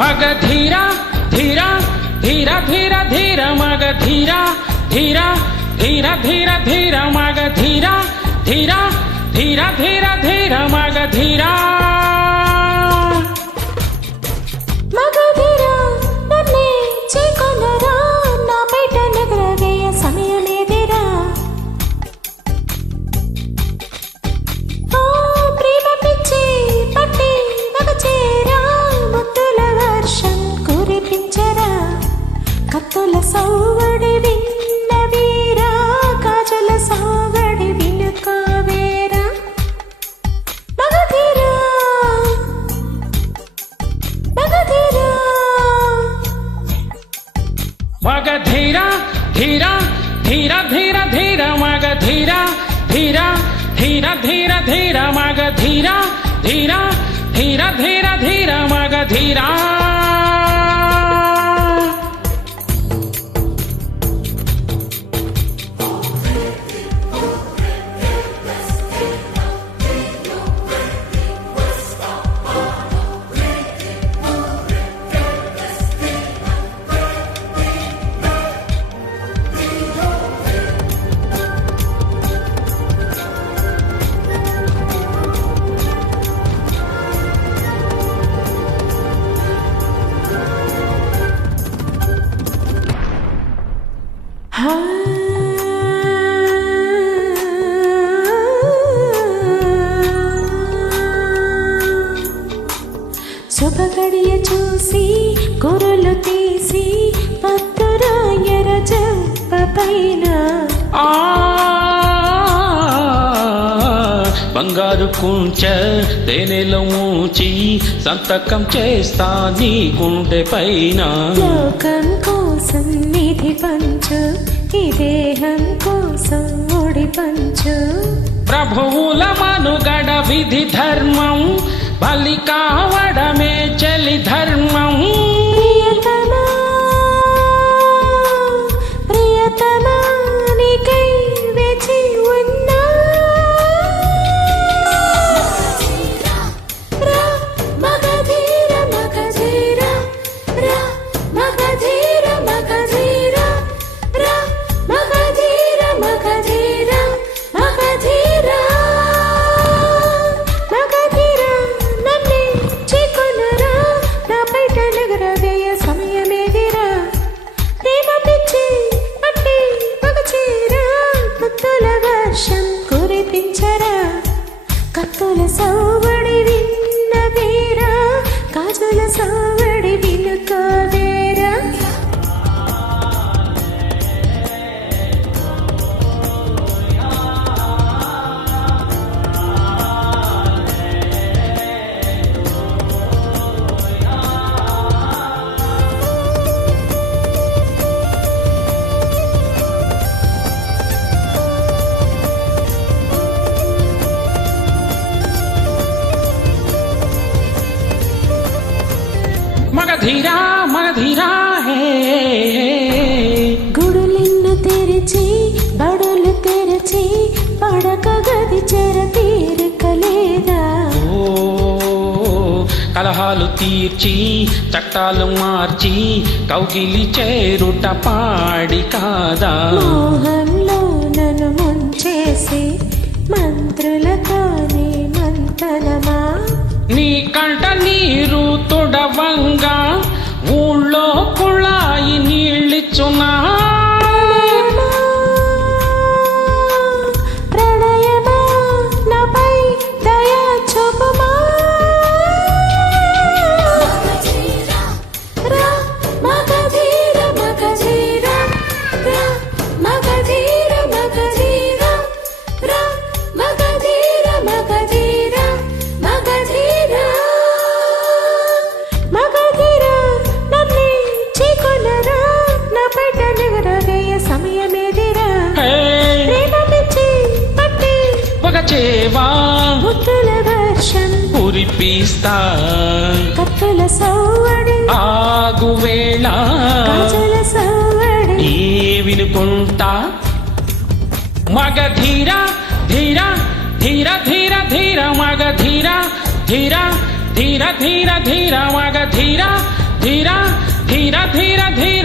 మగధీరా ధీరా ధీర ధీర ధీర మగధీరా ధీరా ధీర ధీర ధీర మగధీరా ధీరా ధీర ధీర ధీర మగధీరా మగధీరా నన్నే చేకొనరా నా బయట నగరవేయ సమయమేదిరా ఓ ప్రేమ పిచ్చి పట్టి మగచేరా ముద్దుల వర్షం కురిపించరా కత్తుల సౌవడి విన్న వీరా కాజల సౌవడి వినుకోవేరా మగధీరా మగధీరా మగధీరా ధీరా ధీర ధీర ధీర మగధీరా ధీరా ధీర ధీర ధీర మగధీరా ధీరా ధీర ధీర ధీర మగధీరా శుభగడియ చూసి కొరలు తీసి పత్తురాయర జప్ప పైన బంగారు కుంచ తేనెలో మూచి సంతకం చేస్తా నీ గుండె పైన లోకం కోసం నిధి పంచు ఈ దేహం కోసం ముడి పంచు ప్రభువుల మనుగడ విధి ధర్మం బలి కావడమే చలి ధర్మం ప్రియతమా ప్రియతమా నీకై వేచి ఉన్నా రా మగధీర మగధీర రా మగధీర మగధీర రా మగధీర మగధీర మగధీర మగధీర నన్నే చేకొనరా నా బయట నగరవేయ సమయమేదిరా ప్రేమ పిచ్చి పట్టి మగచీరా ముద్దుల వర్షం కురిపించరా కత్తుల సౌవడి విన్న వీరా కాజుల సౌవడి వినుకోవేరా మగధీరా మగధీరా హే గుడులిన్ను తెరిచి బడులు తెరచి పడక గది చెర తీరుకలేదా ఓ కలహాలు తీర్చి చట్టాలు మార్చి కౌగిలి చేరుట పాడి కాదా మోహంలో నన్ను ముంచేసి మంత్రులతోనే మంతనమా నీ కంట నీరు తొడవంగా ఊళ్ళో కుళాయి నీళ్ళిచ్చునా ప్రణయమా నాపై దయా చూపుమా రా మగధీర మగధీర రా మగధీర మగధీర రా మగధీర మగధీర మగధీర మగధీర నన్నే చేకొనరా నా బయట నగరవేయ సమయమేదిరా ప్రేమ పిచ్చి పట్టి పగచేవా ముద్దుల వర్షం కురిపిస్తా కత్తుల సౌవడి ఆగు వేళ కాజల సౌవడి ఏ వినుకుంటా మగధీరా ధీరా ధీర ధీర ధీర మగధీరా ధీరా ధీర ధీర ధీర మగధీరా ధీర ధీర ధీర ధీర